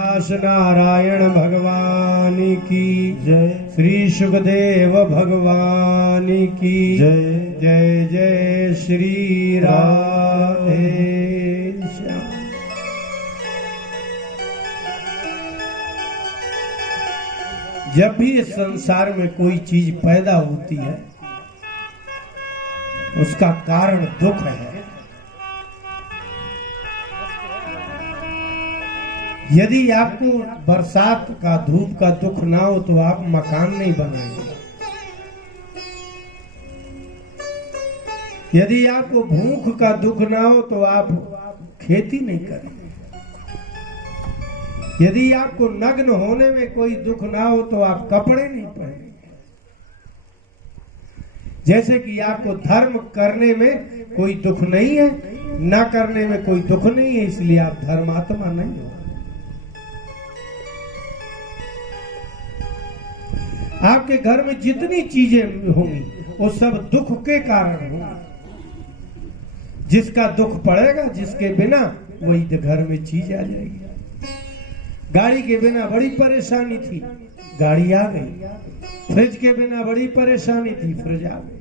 नारायण भगवान की जय। श्री सुखदेव भगवान की जय। जय जय श्री राधे श्याम। जब भी इस संसार में कोई चीज पैदा होती है उसका कारण दुख है। यदि आपको बरसात का धूप का दुख ना हो तो आप मकान नहीं बनाएंगे। यदि आपको भूख का दुख ना हो तो आप खेती नहीं करेंगे। यदि आपको नग्न होने में कोई दुख ना हो तो आप कपड़े नहीं पहनेंगे। जैसे कि आपको धर्म करने में कोई दुख नहीं है, ना करने में कोई दुख नहीं है, इसलिए आप धर्मात्मा नहीं हो। आपके घर में जितनी चीजें होंगी वो सब दुख के कारण होंगी। जिसका दुख पड़ेगा, जिसके बिना वही घर में चीज आ जाएगी। गाड़ी के बिना बड़ी परेशानी थी, गाड़ी आ गई। फ्रिज के बिना बड़ी परेशानी थी, फ्रिज आ गई।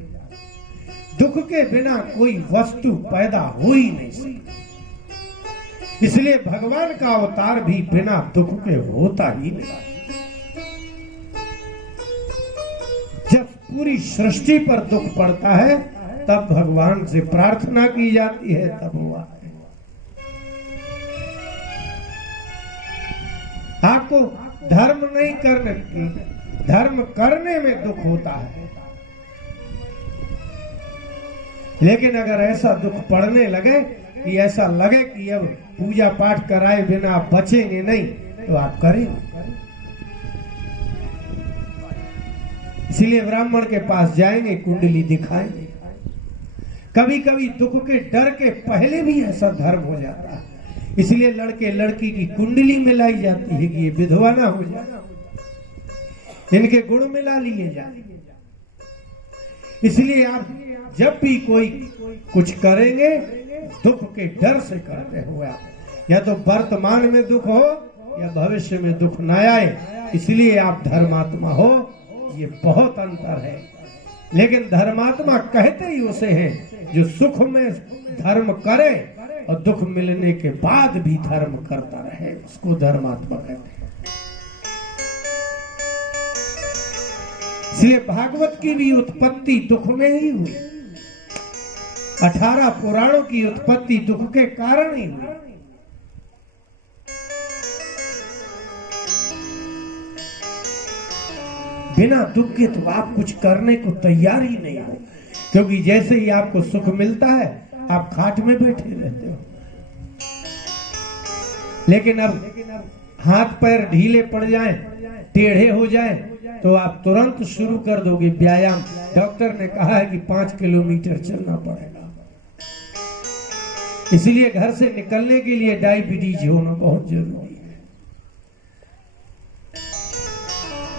दुख के बिना कोई वस्तु पैदा हो ही नहीं सकती। इसलिए भगवान का अवतार भी बिना दुख के होता ही नहीं। जब पूरी सृष्टि पर दुख पड़ता है तब भगवान से प्रार्थना की जाती है, तब हुआ। आपको धर्म नहीं करने, धर्म करने में दुख होता है। लेकिन अगर ऐसा दुख पड़ने लगे कि ऐसा लगे कि अब पूजा पाठ कराए बिना आप बचेंगे नहीं, तो आप करेंगे। इसलिए ब्राह्मण के पास जाएंगे, कुंडली दिखाएंगे। कभी कभी दुख के डर के पहले भी ऐसा धर्म हो जाता है, इसलिए लड़के लड़की की कुंडली मिलाई जाती है कि ये विधवा ना हो जाए, इनके गुण मिला लिए जाए। इसलिए आप जब भी कोई कुछ करेंगे दुख के डर से करते हुए आप, या तो वर्तमान में दुख हो या भविष्य में दुख न आए, इसलिए आप धर्मात्मा हो। ये बहुत अंतर है। लेकिन धर्मात्मा कहते ही उसे हैं जो सुख में धर्म करे और दुख मिलने के बाद भी धर्म करता रहे, उसको धर्मात्मा कहते हैं। इसलिए भागवत की भी उत्पत्ति दुख में ही हुई। 18 पुराणों की उत्पत्ति दुख के कारण ही हुई। बिना दुख के तो आप कुछ करने को तैयार ही नहीं हो, क्योंकि जैसे ही आपको सुख मिलता है आप खाट में बैठे रहते हो। लेकिन अब हाथ पैर ढीले पड़ जाएं, टेढ़े हो जाएं, तो आप तुरंत शुरू कर दोगे व्यायाम। डॉक्टर ने कहा है कि 5 किलोमीटर चलना पड़ेगा। इसलिए घर से निकलने के लिए डायबिटीज होना बहुत जरूरी है।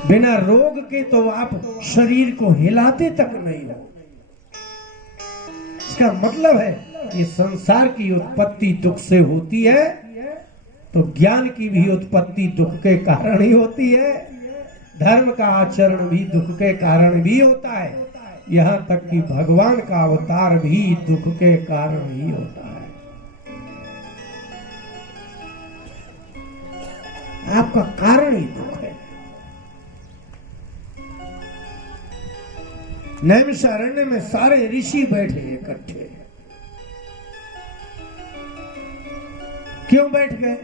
बिना रोग के तो आप शरीर को हिलाते तक नहीं हो। इसका मतलब है कि संसार की उत्पत्ति दुख से होती है, तो ज्ञान की भी उत्पत्ति दुख के कारण ही होती है। धर्म का आचरण भी दुख के कारण भी होता है। यहाँ तक कि भगवान का अवतार भी दुख के कारण ही होता है। आपका कारण ही दुख है। नैमिषारण्य में सारे ऋषि बैठे इकट्ठे। क्यों बैठ गए?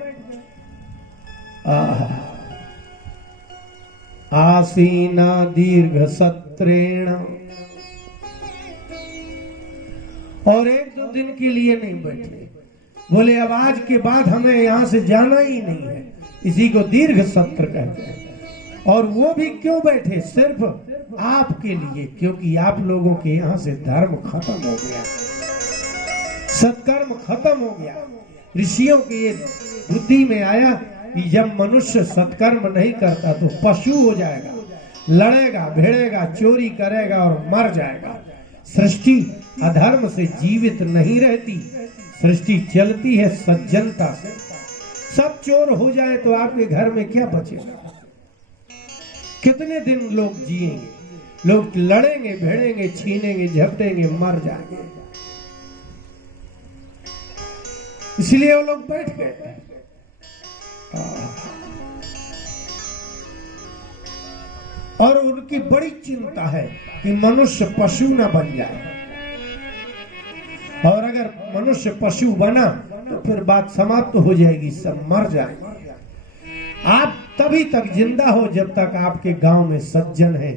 आसीना दीर्घ सत्रेण, और 1-2 दिन के लिए नहीं बैठे। बोले अब आज के बाद हमें यहां से जाना ही नहीं है। इसी को दीर्घ सत्र कहते हैं। और वो भी क्यों बैठे? सिर्फ आपके लिए, क्योंकि आप लोगों के यहाँ से धर्म खत्म हो गया, सत्कर्म खत्म हो गया। ऋषियों के ये बुद्धि में आया कि जब मनुष्य सत्कर्म नहीं करता तो पशु हो जाएगा, लड़ेगा, भिड़ेगा, चोरी करेगा और मर जाएगा। सृष्टि अधर्म से जीवित नहीं रहती, सृष्टि चलती है सज्जनता से। सब चोर हो जाए तो आपके घर में क्या बचेगा? कितने दिन लोग जिएंगे? लोग लड़ेंगे, भिड़ेंगे, छीनेंगे, झपटेंगे, मर जाएंगे। इसलिए वो लोग बैठ गए। और उनकी बड़ी चिंता है कि मनुष्य पशु न बन जाए, और अगर मनुष्य पशु बना तो फिर बात समाप्त हो जाएगी, सब मर जाएंगे। आप तभी तक जिंदा हो जब तक आपके गांव में सज्जन है।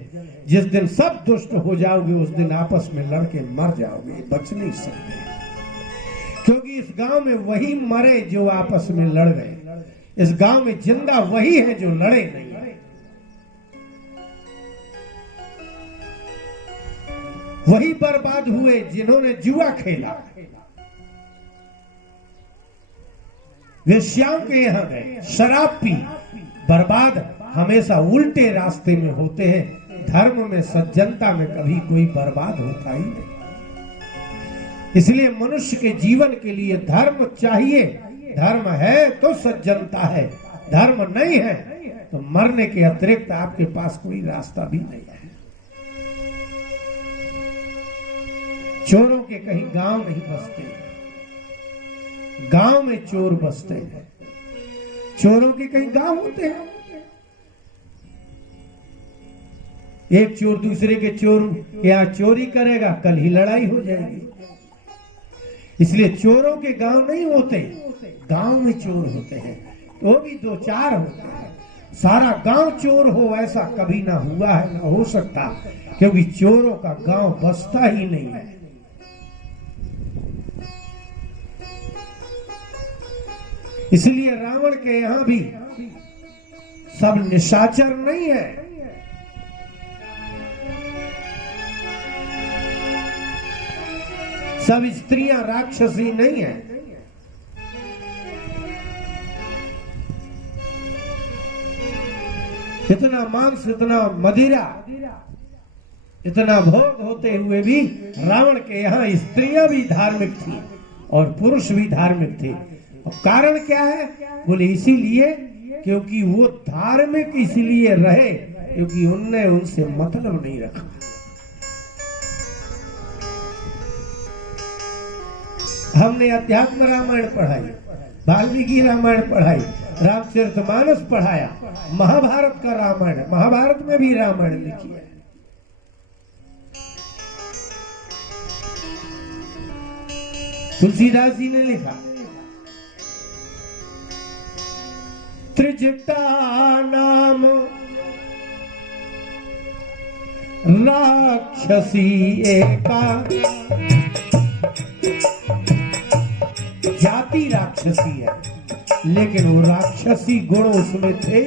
जिस दिन सब दुष्ट हो जाओगे उस दिन आपस में लड़के मर जाओगे, बच नहीं सकते। क्योंकि इस गांव में वही मरे जो आपस में लड़ गए। इस गांव में जिंदा वही है जो लड़े नहीं। वही बर्बाद हुए जिन्होंने जुआ खेला। वे श्याम के यहां गए, शराब पी। बर्बाद हमेशा उल्टे रास्ते में होते हैं। धर्म में, सज्जनता में कभी कोई बर्बाद होता ही नहीं। इसलिए मनुष्य के जीवन के लिए धर्म चाहिए। धर्म है तो सज्जनता है, धर्म नहीं है तो मरने के अतिरिक्त आपके पास कोई रास्ता भी नहीं है। चोरों के कहीं गांव नहीं बसते, गांव में चोर बसते हैं। चोरों के कहीं गांव होते हैं। एक चोर दूसरे के चोर के यहाँ चोरी करेगा, कल ही लड़ाई हो जाएगी। इसलिए चोरों के गांव नहीं होते, गांव में चोर होते हैं। तो भी दो चार होते हैं। सारा गांव चोर हो ऐसा कभी ना हुआ है, ना हो सकता, क्योंकि चोरों का गांव बसता ही नहीं है। इसलिए रावण के यहां भी सब निशाचर नहीं है। सब स्त्रियां राक्षसी नहीं है। इतना मांस, इतना मदिरा, इतना भोग होते हुए भी रावण के यहाँ स्त्रियां भी धार्मिक थी और पुरुष भी धार्मिक थे। कारण क्या है? बोले इसीलिए क्योंकि वो धार्मिक इसलिए रहे क्योंकि उनने उनसे मतलब नहीं रखा। हमने अध्यात्म रामायण पढ़ाई, वाल्मीकि रामायण पढ़ाई, रामचरितमानस पढ़ाया, महाभारत का रामायण, महाभारत में भी रामायण लिखी है। तुलसीदास जी ने लिखा, त्रिजटा नाम राक्षसी एका, जाति राक्षसी है लेकिन वो राक्षसी गुण उसमें थे।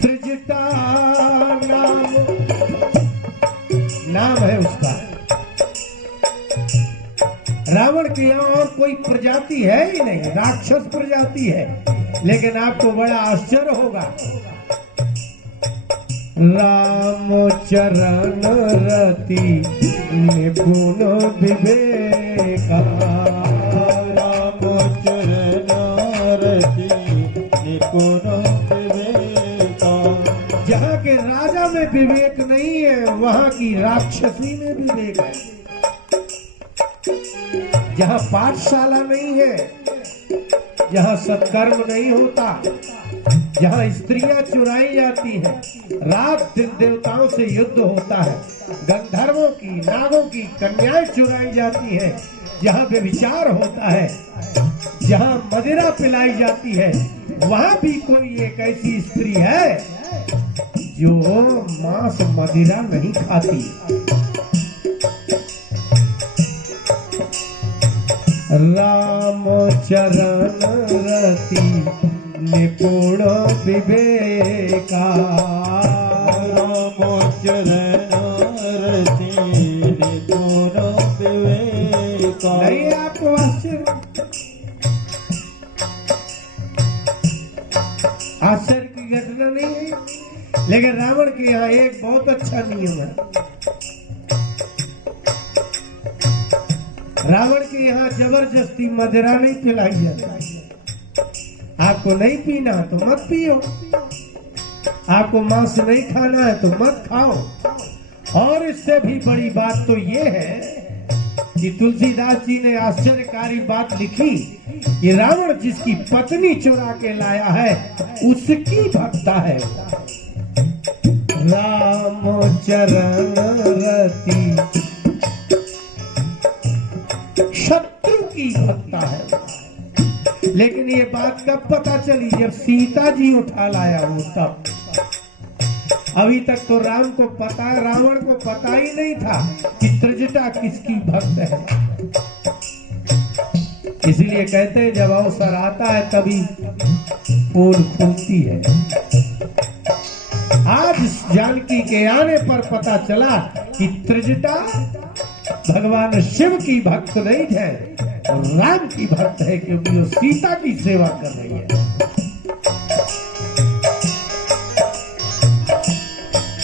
त्रिजटा नाम है उसका। रावण के यहाँ और कोई प्रजाति है ही नहीं, राक्षस प्रजाति है। लेकिन आपको बड़ा आश्चर्य होगा, राम चरण रति निपुण विवेका, राम चरण रति निपुण विवेका। जहाँ के राजा में विवेक नहीं है वहाँ की राक्षसी में विवेक है। जहाँ पाठशाला नहीं है, जहाँ सत्कर्म नहीं होता, जहाँ स्त्रियां चुराई जाती हैं, रात दिन देवताओं से युद्ध होता है, गंधर्वों की, नागों की कन्याएं चुराई जाती हैं, जहाँ व्यभिचार होता है, जहाँ मदिरा पिलाई जाती है, वहाँ भी कोई एक ऐसी स्त्री है जो मांस मदिरा नहीं खाती। राम चरण रति निपुण विवेका, राम चरण रति निपुण विवेका। नहीं आपको आश्चर्य की घटना नहीं है, लेकिन रावण के यहाँ एक बहुत अच्छा नियम है। रावण के यहाँ जबरदस्ती मदिरा नहीं पिलाई जाती। आपको नहीं पीना तो मत पियो, आपको मांस नहीं खाना है तो मत खाओ। और इससे भी बड़ी बात तो ये है कि तुलसीदास जी ने आश्चर्यकारी बात लिखी कि रावण जिसकी पत्नी चुरा के लाया है उसकी भक्ता है। राम चरण रति शत्रु की भक्ता है। लेकिन ये बात कब पता चली? जब सीता जी उठा लाया वो तब। अभी तक तो रावण को पता ही नहीं था कि त्रिजटा किसकी भक्त है। इसलिए कहते हैं जब अवसर आता है तभी फूल फूलती है। आज जानकी के आने पर पता चला कि त्रिजटा भगवान शिव की भक्त नहीं है और राम की भक्त है, क्योंकि वो सीता की सेवा कर रही है।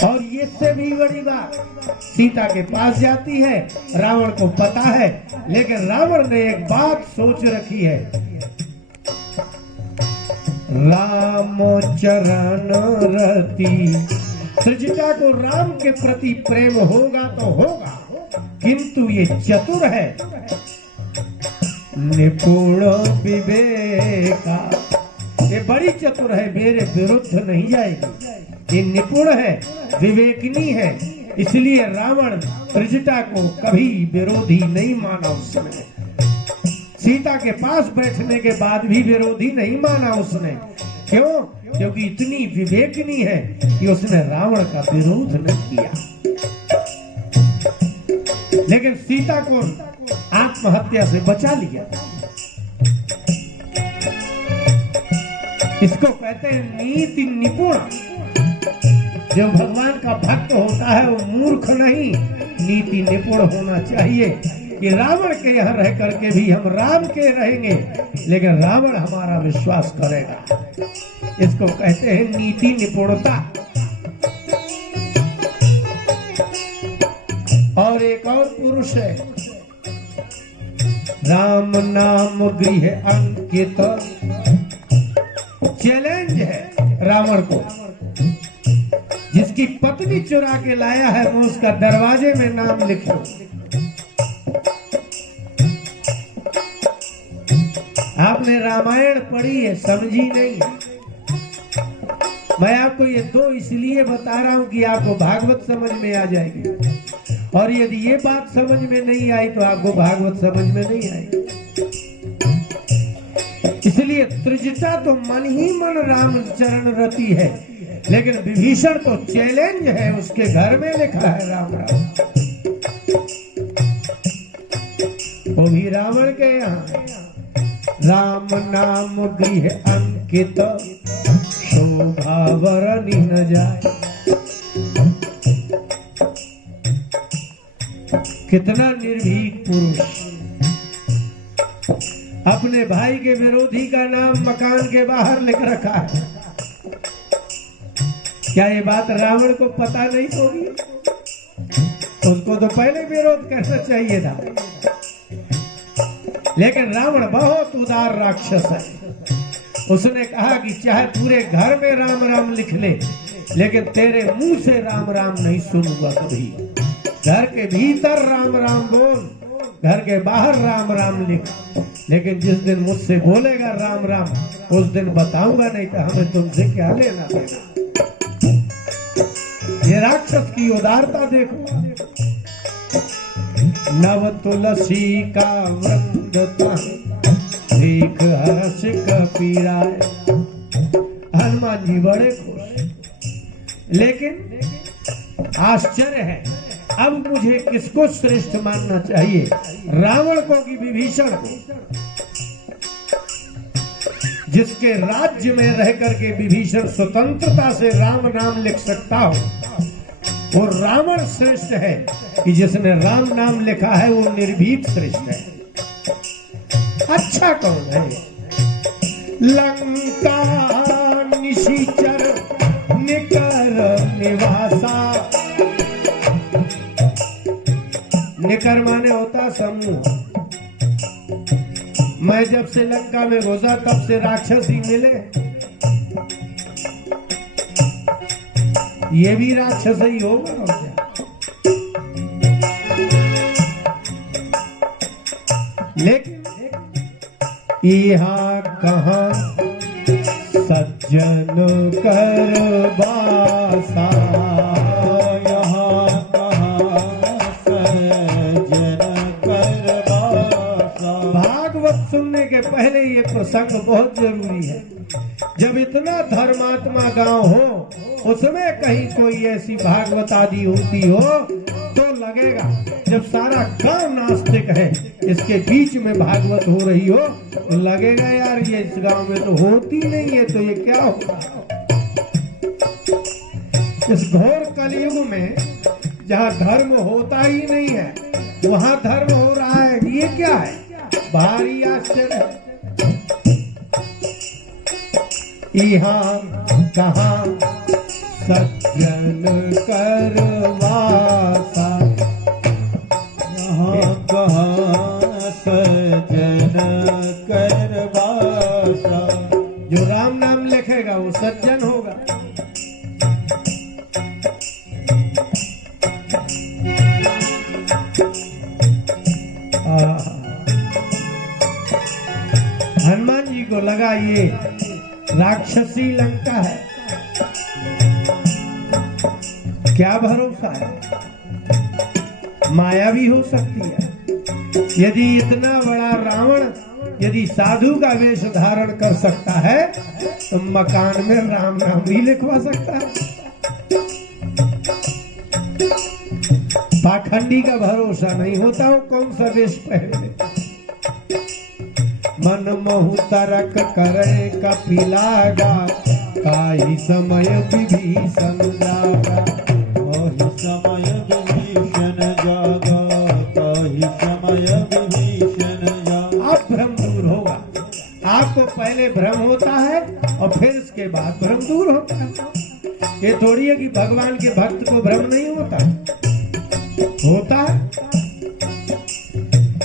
और ये से भी बड़ी बात, सीता के पास जाती है, रावण को पता है, लेकिन रावण ने एक बात सोच रखी है। राम चरण रति, त्रिजटा को राम के प्रति प्रेम होगा तो होगा, किंतु ये चतुर है, निपुण विवेका, ये बड़ी चतुर है, मेरे विरुद्ध नहीं जाएगी। ये निपुण है, विवेकनी है, इसलिए रावण त्रिजटा को कभी विरोधी नहीं माना। उसने सीता के पास बैठने के बाद भी विरोधी नहीं माना उसने। क्यों? क्योंकि इतनी विवेकनी है कि उसने रावण का विरोध नहीं किया। लेकिन सीता को आत्महत्या से बचा लिया। इसको कहते हैं नीति निपुण। जो भगवान का भक्त होता है वो मूर्ख नहीं, नीति निपुण होना चाहिए कि रावण के यहाँ रह करके भी हम राम के रहेंगे, लेकिन रावण हमारा विश्वास करेगा। इसको कहते हैं नीति निपुणता। और एक और पुरुष है, राम नाम गृह अंकित। चैलेंज है रावण को, जिसकी पत्नी चुरा के लाया है वो उसका दरवाजे में नाम लिखो। आपने रामायण पढ़ी है, समझी नहीं है। मैं आपको ये दो इसलिए बता रहा हूं कि आपको भागवत समझ में आ जाएगी, और यदि ये बात समझ में नहीं आई तो आपको भागवत समझ में नहीं आएगी। इसलिए त्रिजटा तो मन ही मन राम चरण रति है, लेकिन विभीषण तो चैलेंज है, उसके घर में लिखा है राम राम। वो भी रावण के यहाँ राम नाम गृह अंकित, शोभा वरनी न जाए। कितना निर्भीक पुरुष अपने भाई के विरोधी का नाम मकान के बाहर लिख रखा है। क्या ये बात रावण को पता नहीं होगी? उसको तो पहले विरोध करना चाहिए था। लेकिन रावण बहुत उदार राक्षस है। उसने कहा कि चाहे पूरे घर में राम राम लिख ले, लेकिन तेरे मुंह से राम राम नहीं सुनूंगा कभी। घर के भीतर राम राम बोल, घर के बाहर राम राम लिख, लेकिन जिस दिन मुझसे बोलेगा राम राम उस दिन बताऊंगा, नहीं तो हमें तुमसे क्या लेना देना। ये राक्षस की उदारता देखो। नव तुलसी का वृंदता देख हर्ष कपीराय। हनुमान जी बड़े खुश, लेकिन आश्चर्य है, अब मुझे किसको श्रेष्ठ मानना चाहिए, रावण को कि विभीषण को? जिसके राज्य में रह करके विभीषण स्वतंत्रता से राम नाम लिख सकता हो, वो रावण श्रेष्ठ है कि जिसने राम नाम लिखा है वो निर्भीक श्रेष्ठ है। अच्छा कौन है? लंका निशिचर निकर निवासा। निकर माने होता समूह, मैं जब से लंका में घुसा तब से राक्षस ही मिले। ये भी राक्षस ही होगा और क्या। लेकिन यहाँ कहाँ सज्जन कर बासा, यहाँ कहाँ सज्जन कर बासा। भागवत सुनने के पहले ये प्रसंग बहुत जरूरी है। जब इतना धर्मात्मा गांव हो उसमें कहीं कोई ऐसी भागवत आदि होती हो तो लगेगा, जब सारा गांव नास्तिक है इसके बीच में भागवत हो रही हो तो लगेगा यार ये इस गांव में तो होती नहीं है, तो ये क्या होगा। इस घोर कलयुग में जहाँ धर्म होता ही नहीं है वहाँ धर्म हो रहा है, ये क्या है, भारी आश्चर्य है। यहाँ कहाँ सज्जन कर वासा, यहाँ कहाँ सज्जन कर बासा। जो राम नाम लिखेगा वो सज्जन होगा। हनुमान जी को लगा ये राक्षसी लंका है, क्या भरोसा है, माया भी हो सकती है। यदि इतना बड़ा रावण यदि साधु का वेश धारण कर सकता है तो मकान में राम नाम भी लिखवा सकता है। पाखंडी का भरोसा नहीं होता, वो कौन सा वेश पहने। मन महु तरक करे कपिलागा, काहि समय विभीषण जागा। काहि समय विभीषण जागा, काहि समय विभीषण जागा। अब भ्रम दूर होगा। आपको पहले भ्रम होता है और फिर इसके बाद भ्रम दूर होता है। ये थोड़ी है कि भगवान के भक्त को भ्रम नहीं होता, होता है।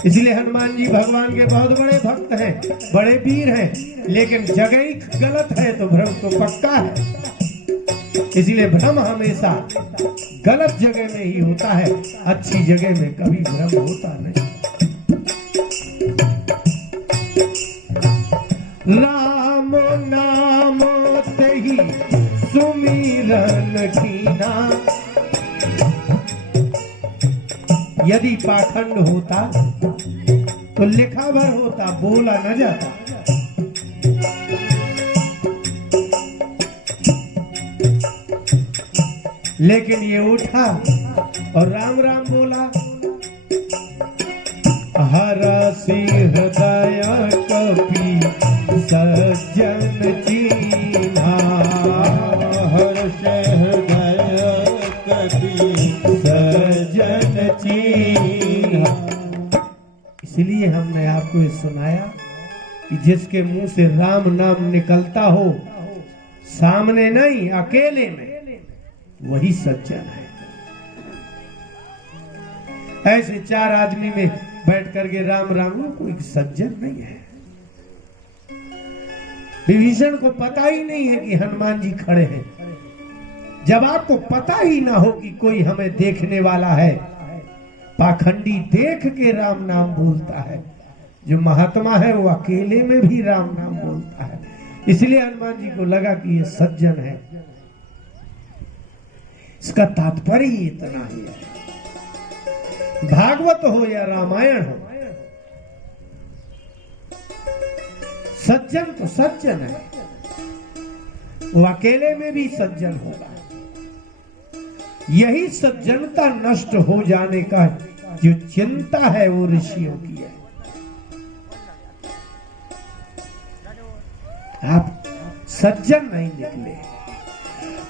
इसलिए हनुमान जी भगवान के बहुत बड़े भक्त हैं, बड़े वीर हैं, लेकिन जगह ही गलत है तो भ्रम तो पक्का है। इसलिए भ्रम हमेशा गलत जगह में ही होता है, अच्छी जगह में कभी भ्रम होता नहीं। राम नाम ते ही सुमिरन कीना। यदि पाखंड होता तो लिखा भर होता, बोला न जाता। लेकिन ये उठा और राम राम बोला। हरसि हृदय कपि सज्जन चीन्हा, हर्ष हृदय कपि सज्जन चीन्हा। इसलिए हमने आपको ये सुनाया कि जिसके मुंह से राम नाम निकलता हो, सामने नहीं अकेले में, वही सज्जन है। ऐसे चार आदमी में बैठ करके राम राम, वो कोई सज्जन नहीं है। विभीषण को पता ही नहीं है कि हनुमान जी खड़े हैं। जब आपको पता ही ना हो कि कोई हमें देखने वाला है, पाखंडी देख के राम नाम बोलता है। जो महात्मा है वो अकेले में भी राम नाम बोलता है। इसलिए हनुमान जी को लगा कि ये सज्जन है। इसका तात्पर्य ही इतना ही है। भागवत हो या रामायण हो, सज्जन तो सज्जन है, वो अकेले में भी सज्जन होगा। यही सज्जनता नष्ट हो जाने का जो चिंता है वो ऋषियों की है। आप सज्जन नहीं निकले।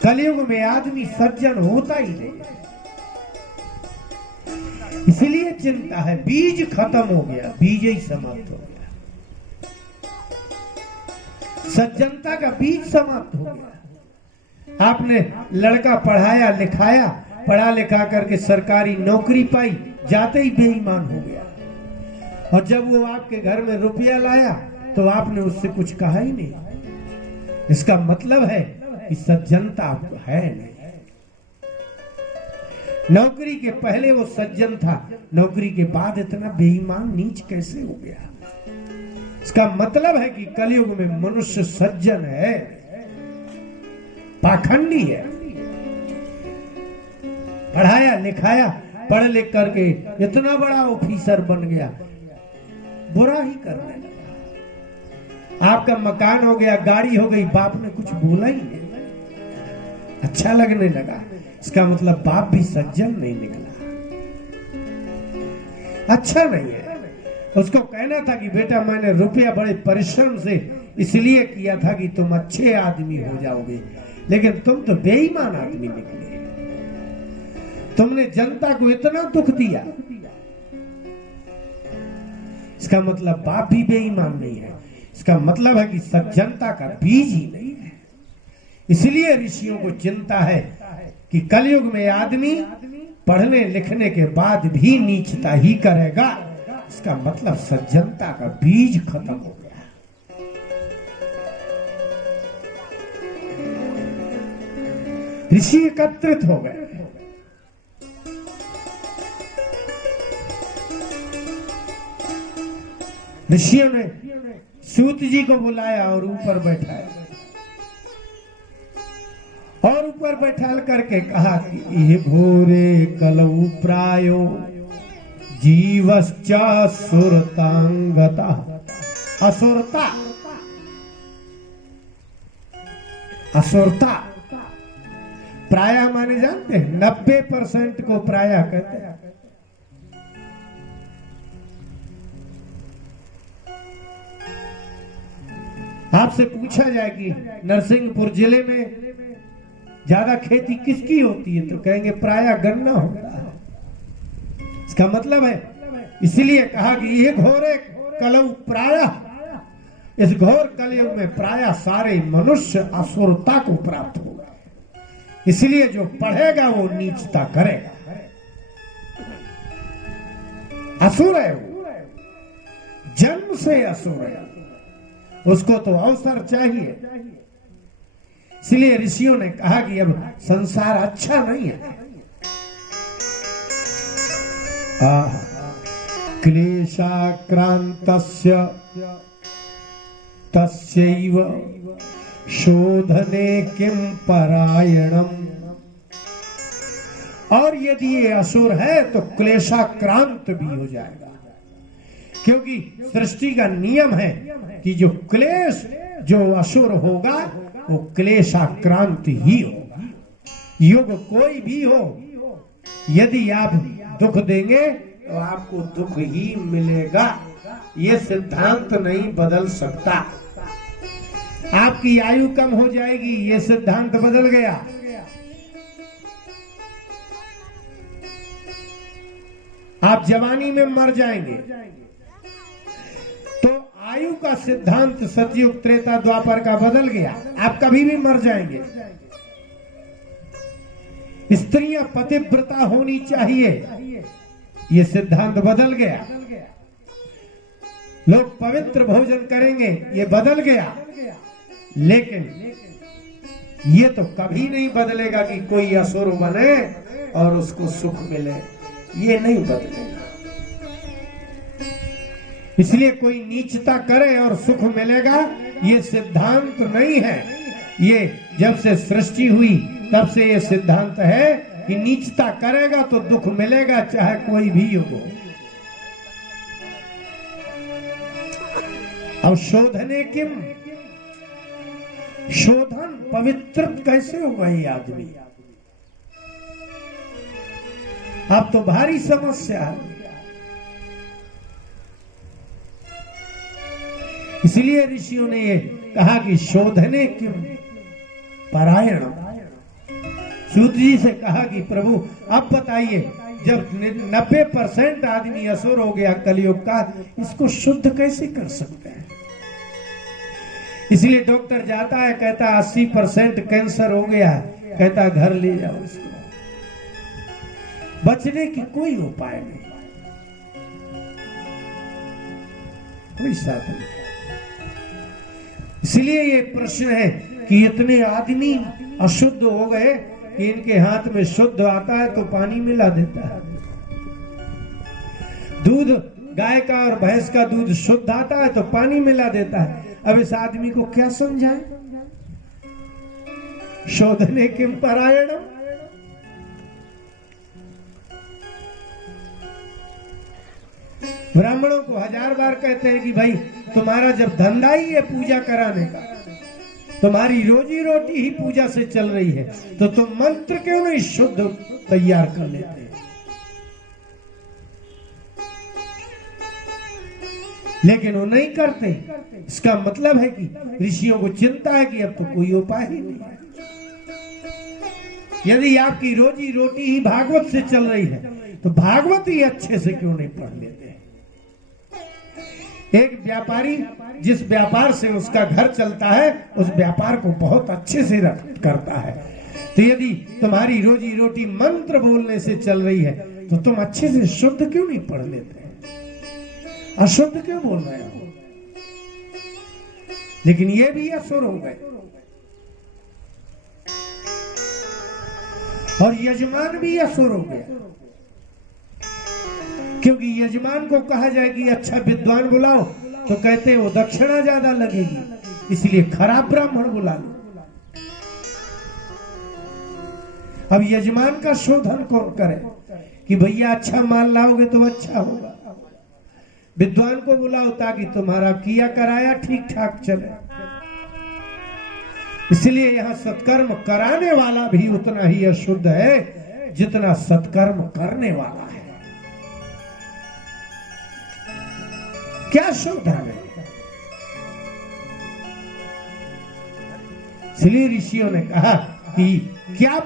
कलयुग में आदमी सज्जन होता ही नहीं, इसलिए चिंता है। बीज खत्म हो गया, बीज ही समाप्त हो गया। सज्जनता का बीज समाप्त हो गया। आपने लड़का पढ़ाया लिखाया, पढ़ा लिखा करके सरकारी नौकरी पाई, जाते ही बेईमान हो गया। और जब वो आपके घर में रुपया लाया तो आपने उससे कुछ कहा ही नहीं। इसका मतलब है कि सज्जनता आपको है नहीं। नौकरी के पहले वो सज्जन था, नौकरी के बाद इतना बेईमान नीच कैसे हो गया? इसका मतलब है कि कलयुग में मनुष्य सज्जन है, पाखंडी है। पढ़ाया लिखाया, पढ़ लिख करके इतना बड़ा ऑफिसर बन गया, बुरा ही करने लगा। आपका मकान हो गया, गाड़ी हो गई, बाप ने कुछ बोला ही नहीं, अच्छा लगने लगा। इसका मतलब बाप भी सज्जन नहीं निकला, अच्छा नहीं है। उसको कहना था कि बेटा मैंने रुपया बड़े परिश्रम से इसलिए किया था कि तुम अच्छे आदमी हो जाओगे, लेकिन तुम तो बेईमान आदमी निकले। तुमने जनता को इतना दुख दिया। इसका मतलब बाप भी बेईमान नहीं है, इसका मतलब है कि सज्जनता का बीज ही नहीं है। इसलिए ऋषियों को चिंता है कि कलयुग में आदमी पढ़ने लिखने के बाद भी नीचता ही करेगा। इसका मतलब सज्जनता का बीज खत्म हो गया। ऋषि एकत्रित हो गए। ऋषियों ने सूत जी को बुलाया और ऊपर बैठाया, और ऊपर बैठाल करके कहा कि ये घोरे कलऊ प्रायो जीवश्च सुरतांगता। असुरता, असुरता प्राय माने जानते हैं, 90% को प्राय कहते हैं। आपसे पूछा जाए कि नरसिंहपुर जिले में ज्यादा खेती किसकी होती है, तो कहेंगे प्राय गन्ना होता है। इसका मतलब है, इसलिए कहा कि ये घोरे कलऊ प्राय, इस घोर कलयुग में प्राय सारे मनुष्य असुरता को प्राप्त होगा। इसलिए जो पढ़ेगा वो नीचता करेगा, असुर है वो, जन्म से असुर है, उसको तो अवसर चाहिए। इसलिए ऋषियों ने कहा कि अब संसार अच्छा नहीं है। क्लेशाक्रांतस्य तस्यैव शोधने किम परायणम। और यदि ये असुर है तो क्लेशाक्रांत भी हो जाएगा, क्योंकि सृष्टि का नियम है कि जो क्लेश, जो असुर होगा वो क्लेशाक्रांत ही होगा। युग कोई भी हो, यदि आप दुख देंगे तो आपको दुख ही मिलेगा, ये सिद्धांत नहीं बदल सकता। आपकी आयु कम हो जाएगी, ये सिद्धांत बदल गया। आप जवानी में मर जाएंगे तो आयु का सिद्धांत सतयुग त्रेता द्वापर का बदल गया, आप कभी भी मर जाएंगे। स्त्रियां पतिव्रता होनी चाहिए, ये सिद्धांत बदल गया। लोग पवित्र भोजन करेंगे, ये बदल गया। लेकिन ये तो कभी नहीं बदलेगा कि कोई असुर बने और उसको सुख मिले, ये नहीं बदलेगा। इसलिए कोई नीचता करे और सुख मिलेगा, ये सिद्धांत नहीं है। ये जब से सृष्टि हुई तब से ये सिद्धांत है कि नीचता करेगा तो दुख मिलेगा, चाहे कोई भी हो। अब शोधने किम, शोधन पवित्र कैसे होगा ये आदमी? अब तो भारी समस्या है। इसलिए ऋषियों ने ये कहा कि शोधने किम परायणम। सूत जी से कहा कि प्रभु अब बताइए, जब 90% आदमी असुर हो गया कलयुग का, इसको शुद्ध कैसे कर सकते हैं? इसलिए डॉक्टर जाता है, कहता 80% कैंसर हो गया है, कहता घर ले जाओ इसको, बचने की कोई उपाय नहीं। कोई साधन नहीं। इसलिए ये प्रश्न है कि इतने आदमी अशुद्ध हो गए कि इनके हाथ में शुद्ध आता है तो पानी मिला देता है। दूध गाय का और भैंस का दूध शुद्ध आता है तो पानी मिला देता है। अब इस आदमी को क्या समझाएं? शोधने किम परायणम। ब्राह्मणों को 1000 बार कहते हैं कि भाई तुम्हारा जब धंधा ही है पूजा कराने का, तुम्हारी रोजी रोटी ही पूजा से चल रही है, तो तुम मंत्र क्यों नहीं शुद्ध तैयार कर लेते? लेकिन वो नहीं करते। इसका मतलब है कि ऋषियों को चिंता है कि अब तो कोई उपाय ही नहीं है। यदि आपकी रोजी रोटी ही भागवत से चल रही है तो भागवत ही अच्छे से क्यों नहीं पढ़ लेते? एक व्यापारी जिस व्यापार से उसका घर चलता है उस व्यापार को बहुत अच्छे से करता है। तो यदि तुम्हारी रोजी रोटी मंत्र बोलने से चल रही है तो तुम अच्छे से शुद्ध क्यों नहीं पढ़ लेते? अशुद्ध क्यों बोल रहे हो? लेकिन ये भी असुर हो गए और यजमान भी असुर हो गया, क्योंकि यजमान को कहा जाए कि अच्छा विद्वान बुलाओ तो कहते हैं वो दक्षिणा ज्यादा लगेगी, इसलिए खराब ब्राह्मण बुला लो। अब यजमान का शोधन कौन करे कि भैया अच्छा माल लाओगे तो अच्छा होगा। विद्वान को बुलाओ ताकि तुम्हारा किया कराया ठीक ठाक चले। इसलिए यहां सत्कर्म कराने वाला भी उतना ही अशुद्ध है जितना सत्कर्म करने वाला है। क्या शोधन है? इसलिए ऋषियों ने कहा कि क्या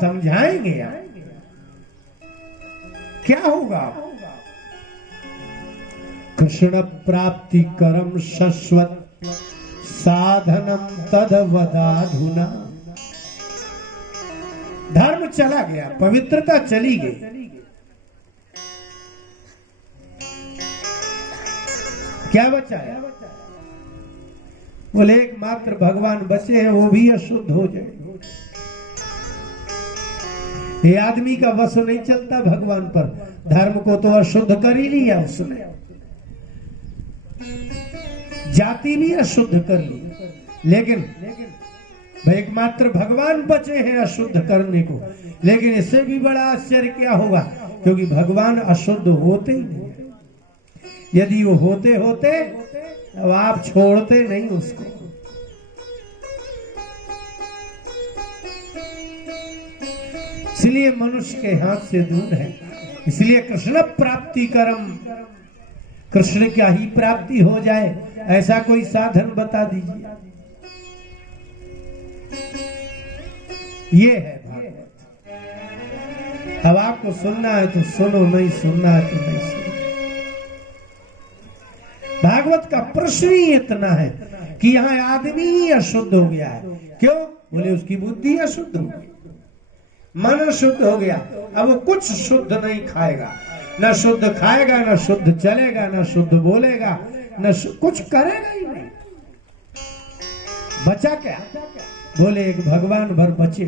समझाएंगे आप? क्या होगा? कृष्ण प्राप्ति करम शश्वत साधनम तदवदाधुना। धर्म चला गया, पवित्रता चली गई, क्या बचा है? बोले एकमात्र भगवान बचे हैं, वो भी अशुद्ध हो जाए। ये आदमी का वश नहीं चलता भगवान पर। धर्म को तो अशुद्ध कर ही लिया उसने, जाति भी अशुद्ध कर ली, लेकिन एकमात्र भगवान बचे हैं अशुद्ध करने को। लेकिन इससे भी बड़ा आश्चर्य क्या होगा, क्योंकि भगवान अशुद्ध होते ही नहीं। यदि वो होते होते अब आप छोड़ते नहीं उसको। इसलिए मनुष्य के हाथ से दूर है। इसलिए कृष्ण प्राप्ति करम, कृष्ण क्या ही प्राप्ति हो जाए ऐसा कोई साधन बता दीजिए। ये है भागवत। अब आपको सुनना है तो सुनो, नहीं सुनना है तो नहीं सुनो। भागवत का प्रश्न ही इतना है कि यहाँ आदमी ही अशुद्ध हो गया है। क्यों? बोले उसकी बुद्धि अशुद्ध हो गई, मन अशुद्ध हो गया। अब वो कुछ शुद्ध नहीं खाएगा, न शुद्ध खाएगा, न शुद्ध चलेगा, न शुद्ध बोलेगा, न कुछ करेगा ही नहीं। बचा क्या? बोले एक भगवान भर बचे।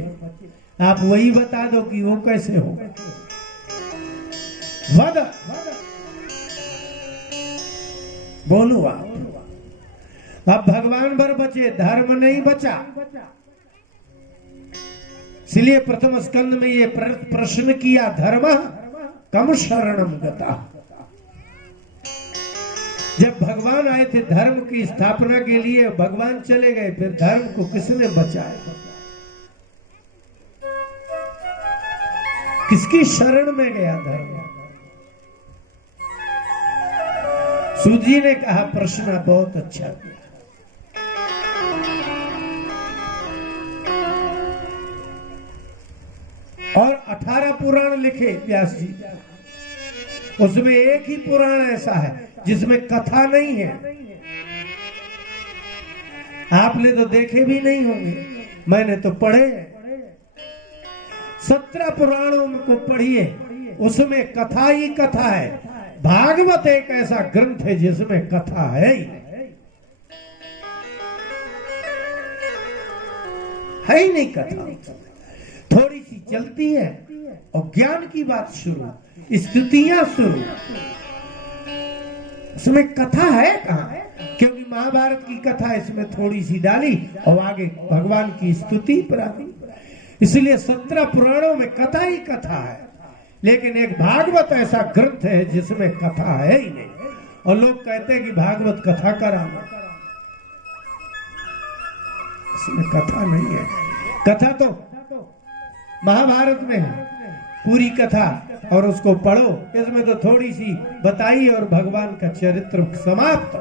आप वही बता दो कि वो कैसे होगा। वद बोलो आप। अब भगवान भर बचे, धर्म नहीं बचा। इसलिए प्रथम स्कंद में ये प्रश्न किया, धर्म कम शरणम गता। जब भगवान आए थे धर्म की स्थापना के लिए, भगवान चले गए, फिर धर्म को किसने बचाया? किसकी शरण में गया धर्म? सूत जी ने कहा प्रश्न बहुत अच्छा किया। और 18 पुराण लिखे व्यास जी, उसमें एक ही पुराण ऐसा है जिसमें कथा नहीं है। आपने तो देखे भी नहीं होंगे, मैंने तो पढ़े हैं। 17 पुराणों को पढ़िए, उसमें कथा ही कथा है। भागवत एक ऐसा ग्रंथ है जिसमें कथा है ही नहीं कथा। थोड़ी सी चलती है और ज्ञान की बात शुरू, स्तुतियां शुरू, इसमें कथा है कहां? क्योंकि महाभारत की कथा इसमें थोड़ी सी डाली और आगे भगवान की स्तुति प्राप्ति, इसलिए 17 पुराणों में कथा ही कथा है। लेकिन एक भागवत ऐसा ग्रंथ है जिसमें कथा है ही नहीं, और लोग कहते हैं कि भागवत कथा कराना, इसमें कथा नहीं है। कथा तो महाभारत में है पूरी कथा, और उसको पढ़ो, इसमें तो थोड़ी सी बताई और भगवान का चरित्र समाप्त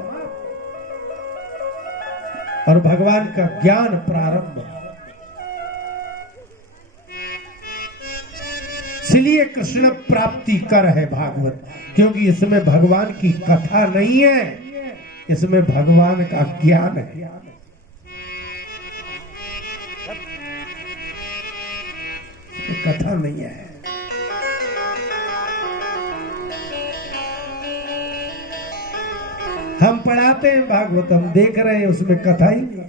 और भगवान का ज्ञान प्रारंभ। इसलिए कृष्ण प्राप्ति कर है भागवत, क्योंकि इसमें भगवान की कथा नहीं है, इसमें भगवान का ज्ञान है। कथा नहीं है। हम पढ़ाते हैं भागवत, हम देख रहे हैं उसमें कथा ही नहीं।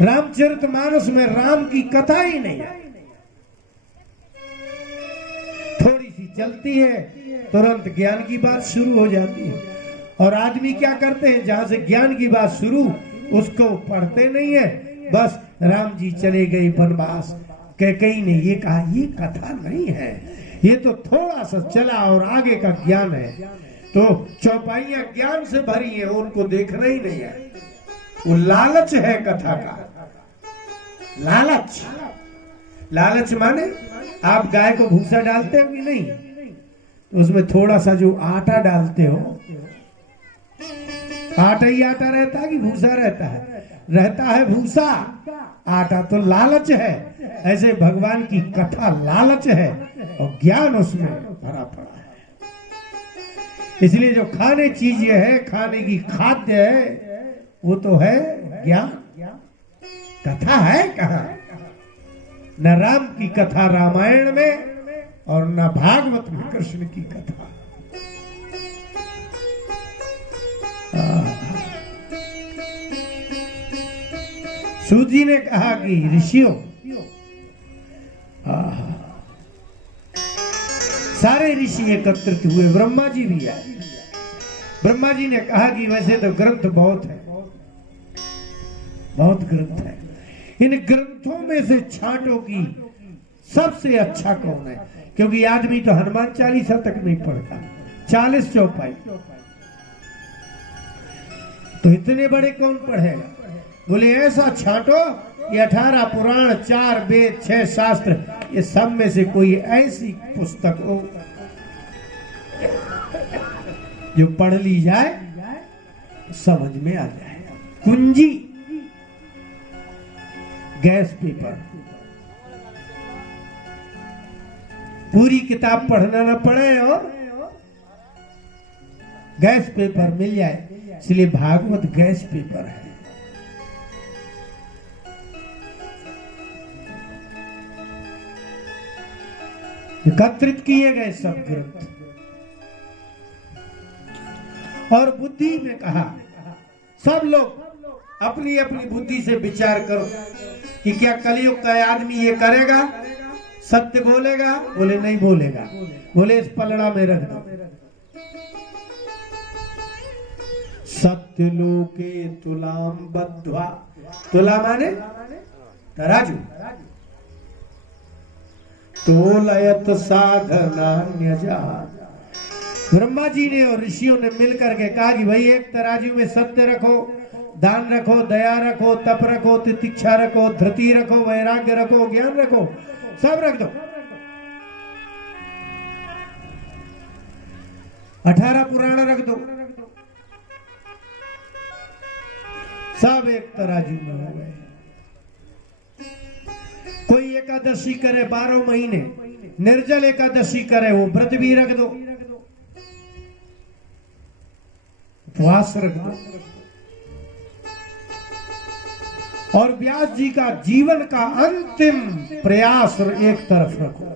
रामचरितमानस में राम की कथा ही नहीं है। थोड़ी सी चलती है, तुरंत ज्ञान की बात शुरू हो जाती है, और आदमी क्या करते हैं, जहां से ज्ञान की बात शुरू उसको पढ़ते नहीं है। बस राम जी चले गए वनवास, कैकेयी ने ये कहा, ये कथा नहीं है, ये तो थोड़ा सा चला और आगे का ज्ञान है। तो चौपाइयां ज्ञान से भरी है, उनको देखना ही नहीं है। वो लालच है कथा का, लालच। लालच माने आप गाय को भूसा डालते हो कि नहीं, तो उसमें थोड़ा सा जो आटा डालते हो, आटा ही आटा रहता है कि भूसा रहता है? रहता है भूसा, आटा तो लालच है। ऐसे भगवान की कथा लालच है और ज्ञान उसमें भरा पड़ा है। इसलिए जो खाने चीजें है, खाने की खाद्य है, वो तो है ज्ञान। कथा है कहां? न राम की कथा रामायण में और न भागवत में कृष्ण की कथा। सूत जी ने कहा कि ऋषियों, सारे ऋषि एकत्रित हुए, ब्रह्मा जी भी आए। ब्रह्मा जी ने कहा कि वैसे तो ग्रंथ बहुत है, बहुत ग्रंथ है, इन ग्रंथों में से छांटो की सबसे अच्छा कौन है? क्योंकि आदमी तो हनुमान चालीसा तक नहीं पढ़ता, 40 चौपाई, तो इतने बड़े कौन पढ़ेगा? बोले ऐसा छांटो ये 18 पुराण, 4 वेद, 6 शास्त्र, ये सब में से कोई ऐसी पुस्तक हो जो पढ़ ली जाए, समझ में आ जाए। कुंजी, गैस पेपर, पूरी किताब पढ़ना ना पड़े और गैस पेपर मिल जाए, इसलिए भागवत गैस पेपर है। एकत्रित किए गए सब ग्रंथ, और बुद्धि में कहा सब लोग अपनी अपनी बुद्धि से विचार करो कि क्या कलयुग का आदमी ये करेगा, सत्य बोलेगा? बोले नहीं बोलेगा। बोले इस पलड़ा में रख दो। सत्य लोके तुलाम बद्ध्वा, तुला माने तराजू, तोलयत साधनान्यजा। ब्रह्मा जी ने और ऋषियों ने मिलकर के कहा कि भाई एक तराजू में सत्य रखो, दान रखो, दया रखो, तप रखो, तितिक्षा रखो, धृति रखो, वैराग्य रखो, ज्ञान रखो, सब रख दो। 18 पुराण रख दो, सब एक तराजू में हो गए। कोई एकादशी करे 12 महीने, निर्जल एकादशी करे, वो व्रत भी रख दो, उपवास रख दो, और व्यास जी का जीवन का अंतिम प्रयास एक तरफ रखो।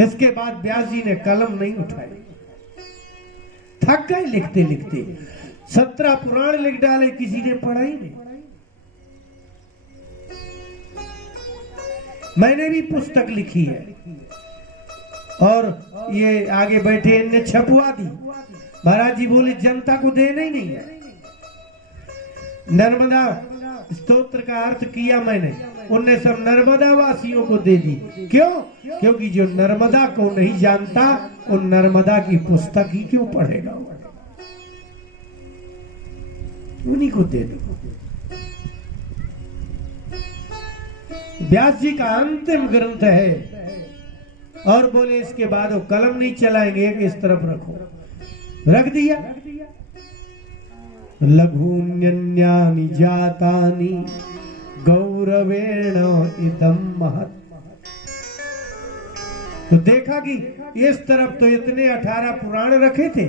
इसके बाद व्यास जी ने कलम नहीं उठाई, थक गए लिखते लिखते। 17 पुराण लिख डाले, किसी ने पढ़ा ही नहीं। मैंने भी पुस्तक लिखी है और ये आगे बैठे इनने छपवा दी। महाराज जी बोले जनता को देना ही नहीं है। नर्मदा स्तोत्र का अर्थ किया मैंने, उनने सब नर्मदा वासियों को दे दी। क्यों? क्योंकि जो नर्मदा को नहीं जानता वो नर्मदा की पुस्तक ही क्यों पढ़ेगा, उन्हीं को दे दो। व्यास जी का अंतिम ग्रंथ है और बोले इसके बाद वो कलम नहीं चलाएंगे कि इस तरफ रखो, रख दिया। लघुन्यन्यानि जातानि गौरवेण इदं महत्। तो देखा कि इस तरफ तो इतने 18 पुराण रखे थे,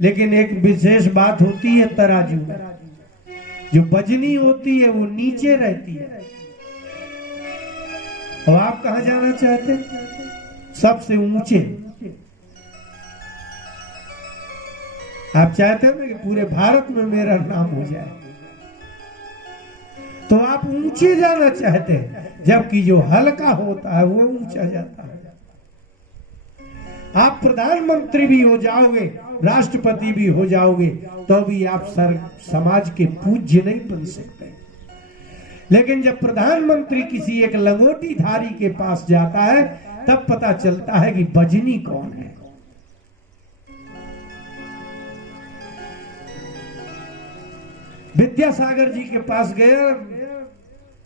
लेकिन एक विशेष बात होती है तराजू में, जो बजनी होती है वो नीचे रहती है। अब आप कहां जाना चाहते? सबसे ऊंचे। आप चाहते हो ना कि पूरे भारत में मेरा नाम हो जाए, तो आप ऊंचे जाना चाहते हैं, जबकि जो हल्का होता है वो ऊंचा जाता है। आप प्रधानमंत्री भी हो जाओगे, राष्ट्रपति भी हो जाओगे, तो भी आप समाज के पूज्य नहीं बन सकते। लेकिन जब प्रधानमंत्री किसी एक लंगोटी धारी के पास जाता है, तब पता चलता है कि बजनी कौन है। विद्यासागर जी के पास गया,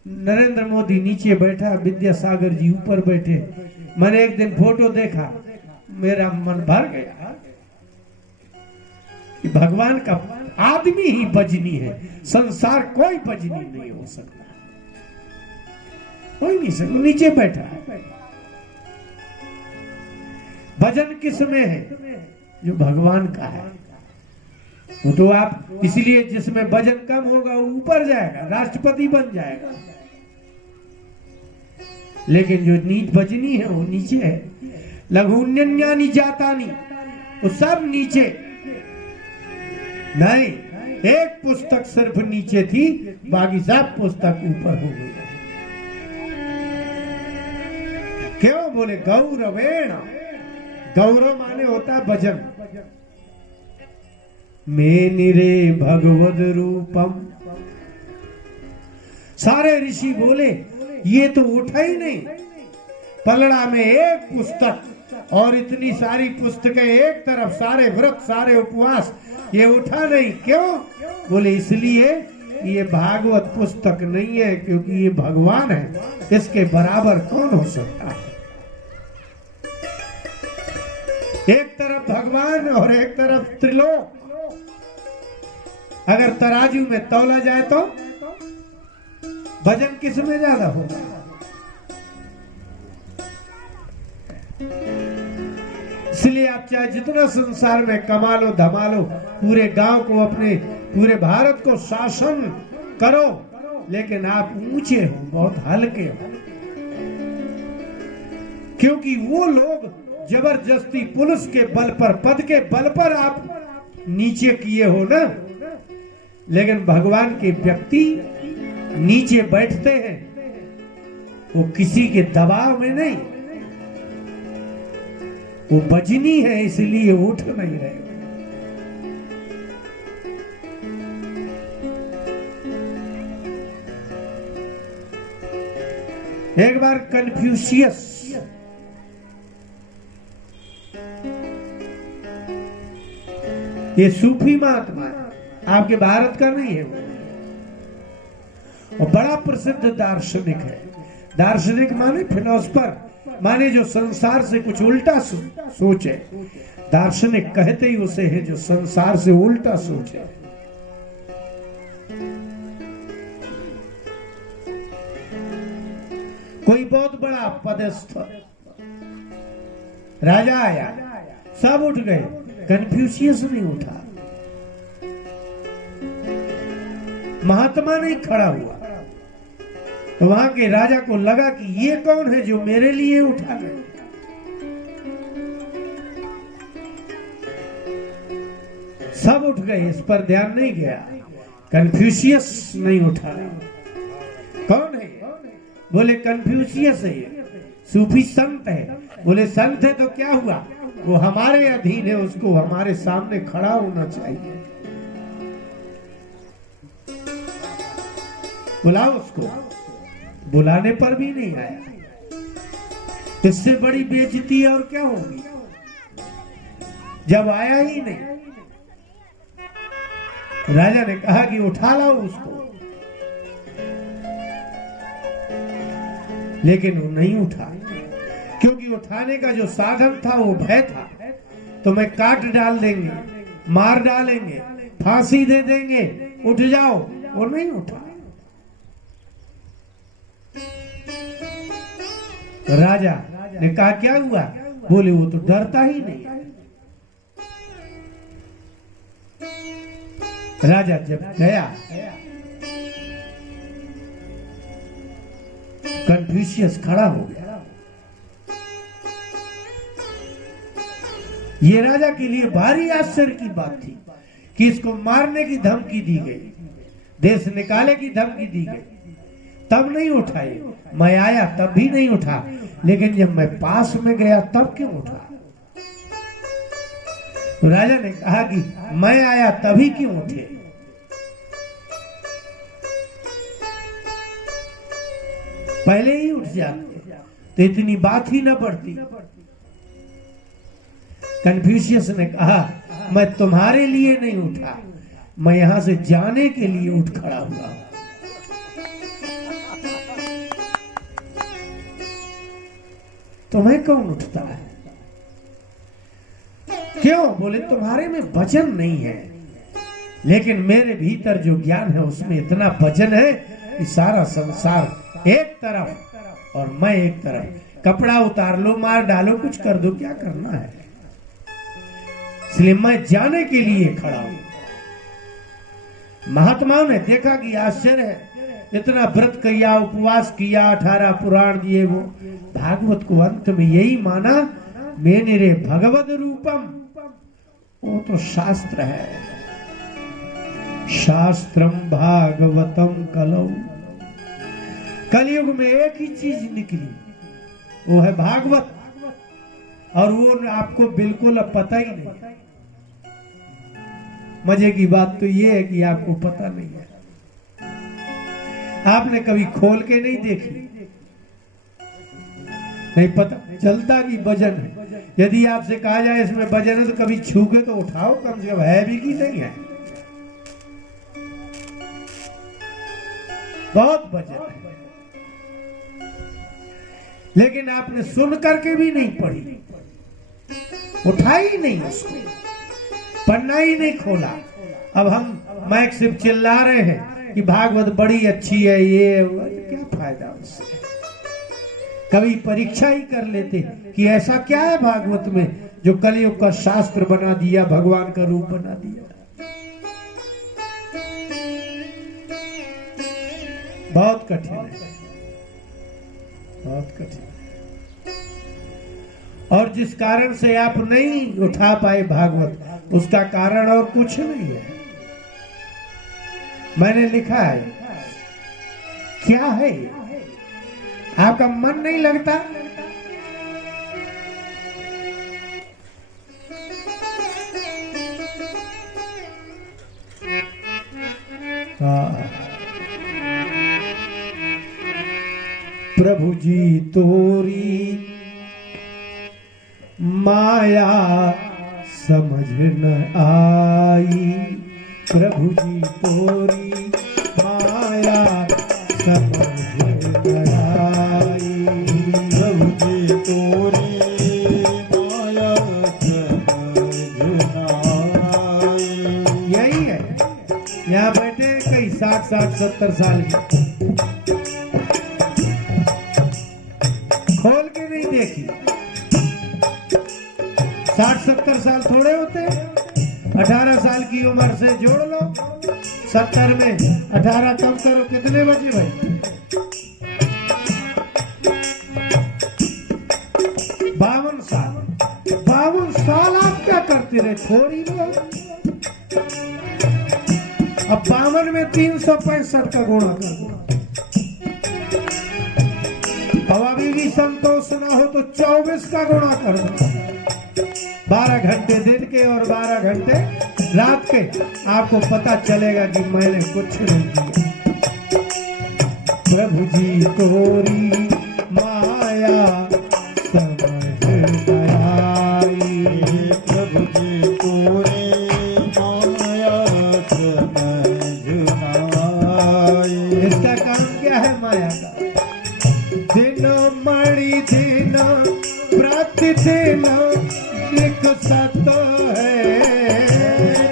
नरेंद्र मोदी नीचे बैठा, विद्यासागर जी ऊपर बैठे। मैंने एक दिन फोटो देखा, मेरा मन भर गया कि भगवान का आदमी ही बजनी है, संसार कोई बजनी नहीं हो सकता, कोई नहीं सकता। नीचे बैठा है। भजन किस में है? जो भगवान का है। वो तो आप इसलिए जिसमें भजन कम होगा वो ऊपर जाएगा, राष्ट्रपति बन जाएगा, लेकिन जो नीच भजनी है वो नीचे है। लघुन्यन्यानि जातानि, वो सब नीचे नहीं। एक पुस्तक सिर्फ नीचे थी, बाकी सब पुस्तक ऊपर हो गई। क्यों? बोले गौरवेण। गौरव माने होता है भजन। मेनिरे भगवद रूपम। सारे ऋषि बोले ये तो उठा ही नहीं, पलड़ा में एक पुस्तक और इतनी सारी पुस्तकें एक तरफ, सारे व्रत, सारे उपवास, ये उठा नहीं। क्यों? बोले इसलिए ये भागवत पुस्तक नहीं है, क्योंकि ये भगवान है, इसके बराबर कौन हो सकता है। एक तरफ भगवान और एक तरफ त्रिलोक। अगर तराजू में तौला जाए तो भजन किस में ज्यादा होगा? इसलिए आप चाहे जितना संसार में कमा लो, धमा लो, पूरे गांव को, अपने पूरे भारत को शासन करो, लेकिन आप ऊंचे हो, बहुत हल्के हो। क्योंकि वो लोग जबरदस्ती पुलिस के बल पर, पद के बल पर आप नीचे किए हो ना, लेकिन भगवान के व्यक्ति नीचे बैठते हैं, वो किसी के दबाव में नहीं, वो बजनी है इसलिए उठ नहीं रहे। एक बार कन्फ्यूशियस ये सूफी महात्मा आपके भारत का नहीं है, और बड़ा प्रसिद्ध दार्शनिक है। दार्शनिक माने फिलोसफर, माने जो संसार से कुछ उल्टा सोचे। दार्शनिक कहते ही उसे है जो संसार से उल्टा सोचे। कोई बहुत बड़ा पदस्थ राजा आया, सब उठ गए, कन्फ्यूशियस नहीं उठा, महात्मा नहीं खड़ा हुआ। तो वहां के राजा को लगा कि ये कौन है जो मेरे लिए उठा गए। सब उठ गए, इस पर ध्यान नहीं गया। कन्फ्यूशियस नहीं उठाया। कौन है? बोले कन्फ्यूशियस है, ये सूफी संत है। बोले संत है तो क्या हुआ, वो हमारे अधीन है, उसको हमारे सामने खड़ा होना चाहिए। बुलाओ उसको। बुलाने पर भी नहीं आया। इससे बड़ी बेइज्जती और क्या होगी जब आया ही नहीं। राजा ने कहा कि उठा लाओ उसको, लेकिन वो नहीं उठा, क्योंकि उठाने का जो साधन था वो भय था। तो मैं काट डाल देंगे, मार डालेंगे, फांसी दे देंगे, उठ जाओ। वो नहीं उठा। राजा ने कहा क्या हुआ? बोले वो तो डरता ही नहीं। राजा जब गया, कन्फ्यूशियस खड़ा हो गया। ये राजा के लिए भारी आश्चर्य की बात थी कि इसको मारने की धमकी दी गई, देश निकाले की धमकी दी गई, तब नहीं उठाए। मैं आया तब भी नहीं उठा, लेकिन जब मैं पास में गया तब क्यों उठा? तो राजा ने कहा कि मैं आया तभी क्यों उठे? पहले ही उठ जाते तो इतनी बात ही ना बढ़ती। कन्फ्यूशियस ने कहा मैं तुम्हारे लिए नहीं उठा, मैं यहां से जाने के लिए उठ खड़ा हुआ। तुम्हें कौन उठता है? क्यों? बोले तुम्हारे में वजन नहीं है, लेकिन मेरे भीतर जो ज्ञान है उसमें इतना वजन है कि सारा संसार एक तरफ और मैं एक तरफ। कपड़ा उतार लो, मार डालो, कुछ कर दो, क्या करना है? इसलिए मैं जाने के लिए खड़ा हूं। महात्माओं ने देखा कि आश्चर्य है, इतना व्रत किया, उपवास किया, 18 पुराण दिए, वो भागवत को अंत में यही माना मेरे भगवद रूपम। वो तो शास्त्र है, शास्त्रम भागवतम कलौ। कलयुग में एक ही चीज निकली, वो है भागवत, और वो आपको बिल्कुल अब पता ही नहीं। मजे की बात तो ये है कि आपको पता नहीं है, आपने कभी खोल के नहीं देखी, नहीं पता चलता कि वजन है। यदि आपसे कहा जाए इसमें वजन है तो कभी छू के तो उठाओ, कम से कम है भी कि नहीं है। बहुत वजन है, लेकिन आपने सुन करके भी नहीं पढ़ी, उठाई ही नहीं उसको, पन्ना ही नहीं खोला। अब हम माइक से चिल्ला रहे हैं कि भागवत बड़ी अच्छी है, ये क्या फायदा उससे? कभी परीक्षा ही कर लेते कि ऐसा क्या है भागवत में जो कलयुग का शास्त्र बना दिया, भगवान का रूप बना दिया। बहुत कठिन है, बहुत कठिन है। और जिस कारण से आप नहीं उठा पाए भागवत, उसका कारण और कुछ नहीं है। मैंने लिखा है, क्या है? आपका मन नहीं लगता? प्रभु जी तोरी माया समझ न आई, प्रभु जी तोरी माया समझ न आई, प्रभु जी तोरी माया समझ न आई। यही है, यहाँ बैठे कई 60, 70 साल के, खोल के नहीं देखी। 60-70 साल थोड़े होते हैं। 18 साल की उम्र से जोड़ लो, 70 में 18 कम करो, कितने बचे भाई? 52 साल। 52 साल आप क्या करते रहे? थोड़ी लोग अब 52 में 365 का गुणा कर दो। अब अभी भी संतोष न हो तो 24 का गुणा कर दो। 12 घंटे दिन के और 12 घंटे रात के, आपको पता चलेगा कि मैंने कुछ नहीं किया। प्रभु जी तोरी माया समझ आई, प्रभु जी तोरी माया समझ आई। इसका काम क्या है माया का? दिन मणि दिन प्रतिदिन विकसत है,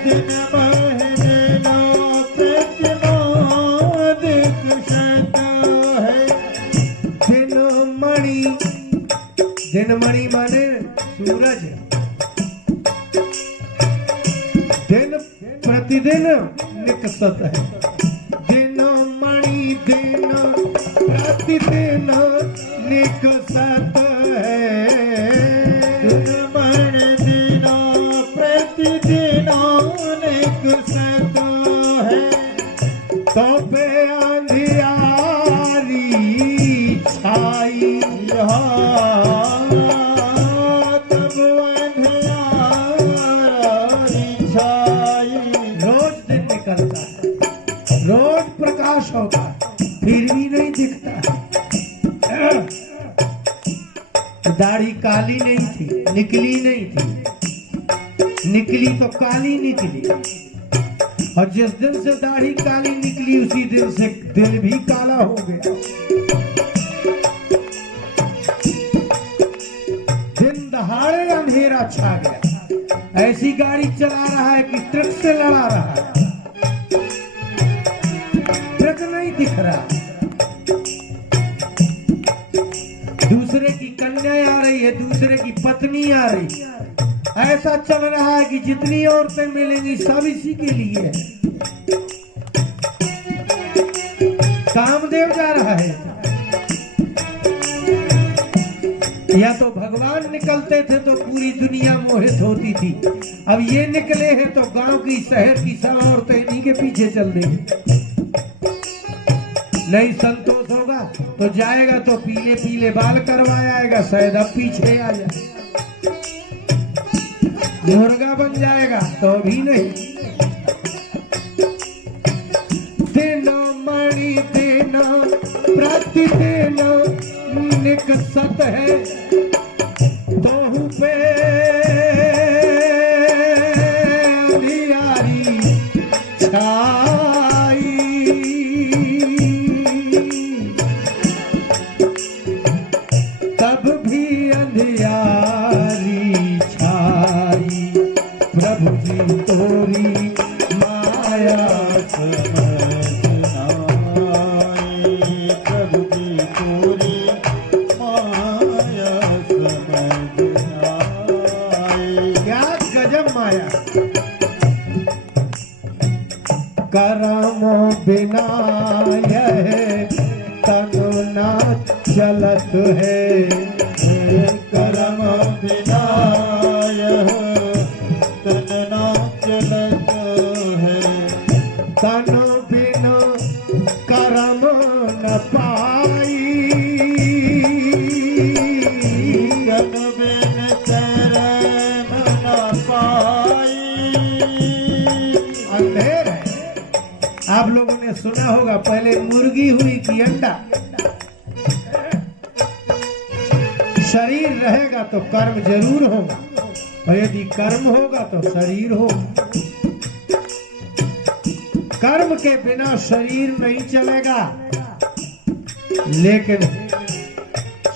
दिन महीना प्रतिदिन विकसत है। दिन मणि माने सूरज, दिन प्रतिदिन निकसत है। दिन मणि दिन प्रतिदिन निकसत है, दिन मणि दिन प्रतिदिन निकसत है। तो पे अंधियारी छाई, तब अंधियारी छाई। रोज दिन निकलता है, रोज प्रकाश होता है, फिर भी नहीं दिखता। दाढ़ी काली नहीं थी, निकली नहीं थी, निकली तो काली निकली। और जिस दिन से दाढ़ी काली निकली उसी दिन से दिल भी काला हो गया। दिन दहाड़े अंधेरा छा गया। ऐसी गाड़ी चला रहा है कि ट्रक से लड़ा रहा है, ट्रक नहीं दिख रहा। दूसरे की कन्या आ रही है, दूसरे की पत्नी आ रही है। ऐसा चल रहा है कि जितनी औरतें मिलेंगी सब इसी के लिए है। कामदेव जा रहा है, या तो भगवान निकलते थे तो पूरी दुनिया मोहित होती थी। अब ये निकले हैं तो गांव की शहर की सब औरतें इन्हीं के पीछे चल देंगी। नहीं संतोष होगा तो जाएगा तो पीले पीले बाल करवाया आएगा, शायद अब पीछे आ जाए। मुर्गा बन जाएगा तो भी नहीं। दिन मणि दिन प्रतिदिन निकसत है, तोहू पे अंधियारी छाई। तब भी अंधियारी छाई, प्रभु जी तोरी माया समझ आई। प्रभु जी तोरी माया समझ आई। क्या गजब माया। करम बिना यह तनु न चलत है, करम बिना यह तन न चलत है। तनु बिन करम न पाई। तन बिन करम न पाई। अंधेर है। आप लोगों ने सुना होगा पहले मुर्गी हुई कि अंडा। शरीर रहेगा तो कर्म जरूर होगा, और यदि कर्म होगा तो शरीर होगा। कर्म के बिना शरीर नहीं चलेगा, लेकिन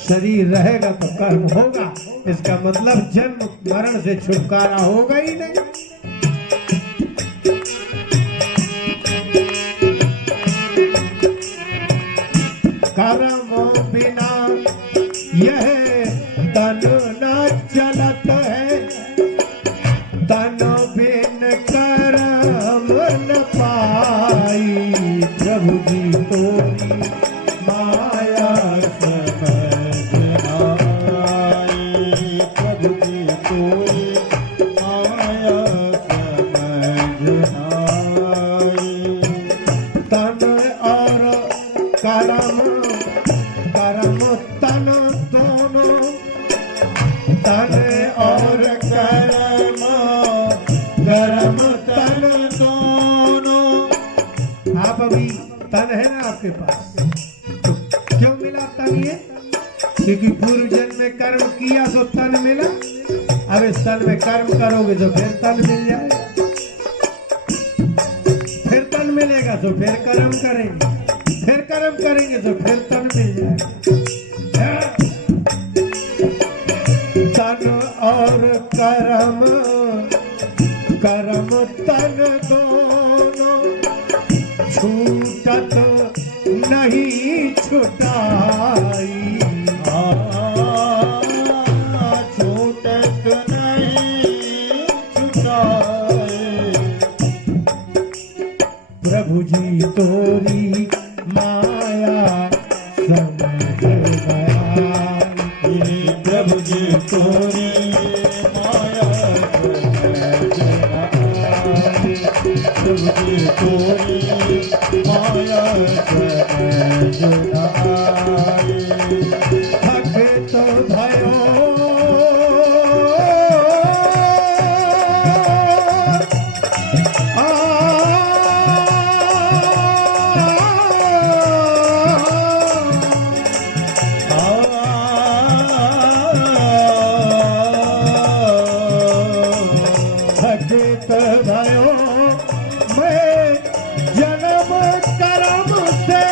शरीर रहेगा तो कर्म होगा। इसका मतलब जन्म मरण से छुटकारा होगा ही नहीं। कर्म बिना यह तन न चलत है, तन बिन कर्म न पाई। प्रभु जी तोरी माया समझ आई। प्रभु जी तोरी माया समझ आई। करम करम तन दोनों, तन और कर्म कर्म तन दोनों। आप अभी तन है ना आपके पास, तो क्यों मिला तन ये? क्योंकि पूर्व जन्म में कर्म किया तो तन मिला। अब इस तन में कर्म करोगे तो फिर तन मिल जाएगा, फिर तन मिलेगा तो फिर कर्म करेंगे, फिर कर्म करेंगे तो फिर तन मिल जाएगा। तन और कर्म कर्म तन दोनों, छूटत नहीं छुटाई। छूटत नहीं छुटाई। प्रभु जी तोरी माया समझ गया, प्रभु जी तोरी माया प्रभु जी तोरी माया भक्त भयो भक्त भयो मैं जन्म कर्म से,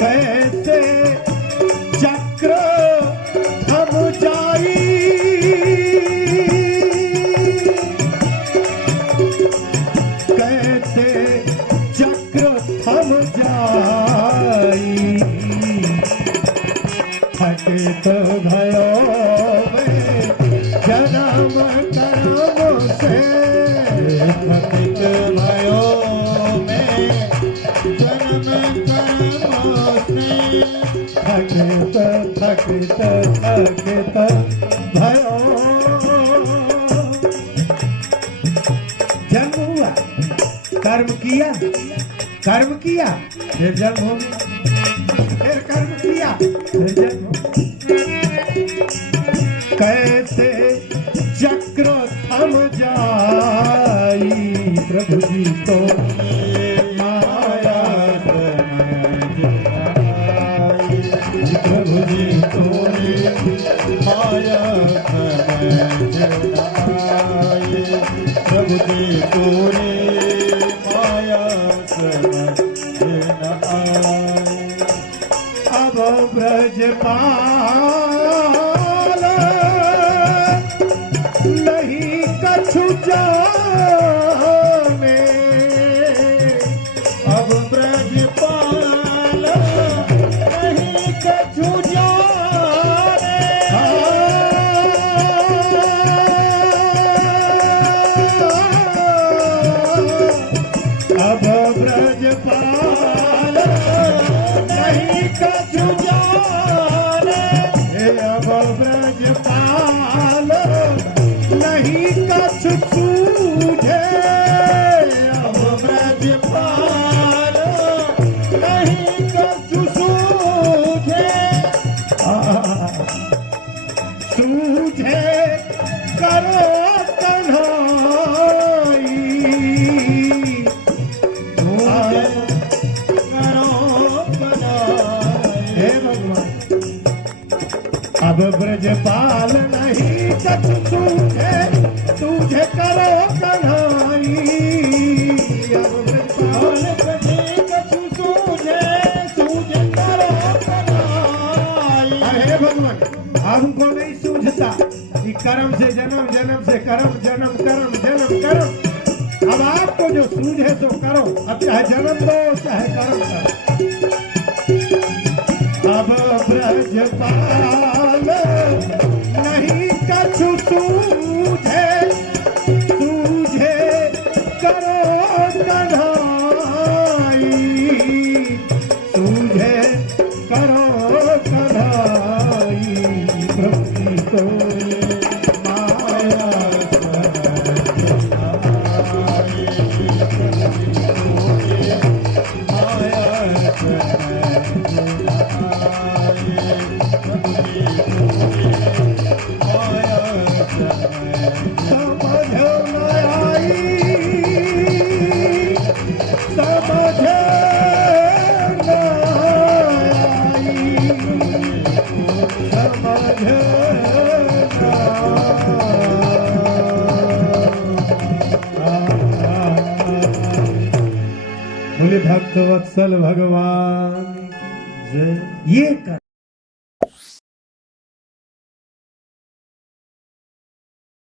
कैसे चक्र थम जाई, कैसे चक्र थम जाई। हटित भयो मैं जन्म कर्म से, पतित भयो मैं जन्म कर्म से। थकित थकित थकित भयो। जन्म हुआ, कर्म किया, कर्म किया फिर जन्म हो गया, फिर कर्म किया फिर जन्म हो गया। कैसे चक्र थम जाई, प्रभु जी तो माया प्रभु जी तोरी माया प्रभु जी तोरी माया अब ब्रजपाल नहीं कछु जाने, अब ब्रजपाल नहीं कछु जाने। अब ब्रजपाल नहीं कछु जाने, अब ब्रजपाल नहीं कछु सूझे, अब ब्रजपाल नहीं कछु सूझे। सूझे करो कन्हाई, हे भगवान। अब ब्रजपाल नहीं कछु सूझे, तुझे करो कन्हाई। अब ब्रजपाल नहीं कछु सूझे, सूझे करो कन्हाई। हे भगवान, हमको नहीं सूझता कि कर्म से जन्म, जन्म से कर्म, जन्म कर्म, जन्म कर्म। अब आपको जो सूझे तो करो, अब चाहे जन्म दो चाहे कर्म करो। अब ब्रजपाल नहीं कछु सूझे, सूझे करो कन्हाई, सूझे करो कन्हाई। प्रभु तोरी माया बोले भक्त वत्सल भगवान की जय। ये कर